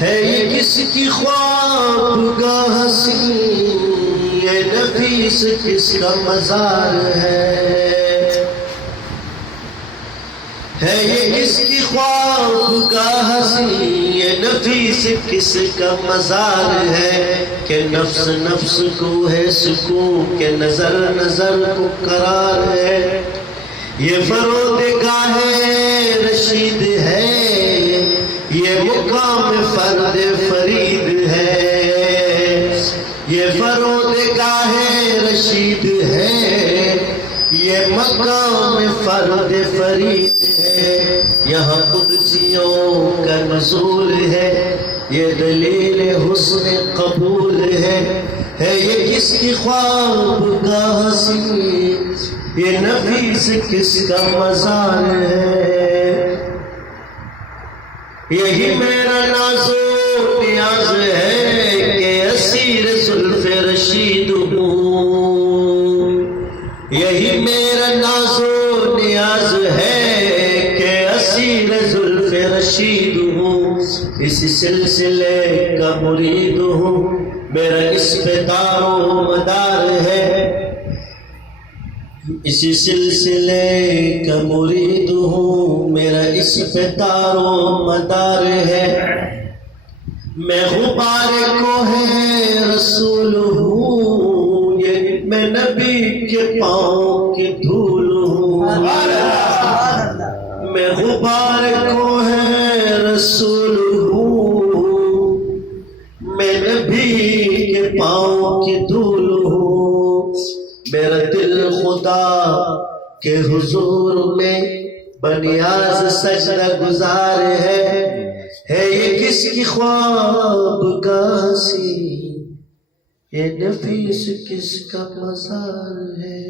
ہے یہ کس کی خوابگاہ حسین، یہ نفیس کس کا مزار ہے یہ کس کی خوابگاہ حسین، یہ نفیس کس کا مزار ہے کہ نفس نفس کو ہے سکون، کہ نظر نظر کو قرار ہے. یہ فرودگاہ رشید ہے، یہ مقام فرد فرید ہے. یہ فرودگاہ رشید ہے، یہ مقام فرد فرید ہے. یہاں قدسیوں کا نزول ہے، یہ دلیل حسن قبول ہے یہ کس کی خوابگاہ حسین، یہ نفیس کس کا مزار ہے. یہی میرا ناز و نیاز ہے کہ اسیر زلف رشید ہوں. یہی میرا ناز و نیاز ہے کہ اسیر زلف رشید ہوں. اسی سلسلے کا مرید ہوں، میرا اس پہ دار و مدار ہے. اسی سلسلے کا مرید ہوں، میرا اس پہ دار و مدار ہے. میں غبار کو ہے رسول ہوں، یہ میں نبی کے پاؤں کی دھول ہوں. میں غبار کو ہے رسول ہوں، میں نبی کے پاؤں کی دھول ہوں. میرا دل خدا کے حضور میں بنیاز سجدہ گزار ہے یہ کس کی خوابگاہ سی، یہ نفیس کس کا مزار ہے.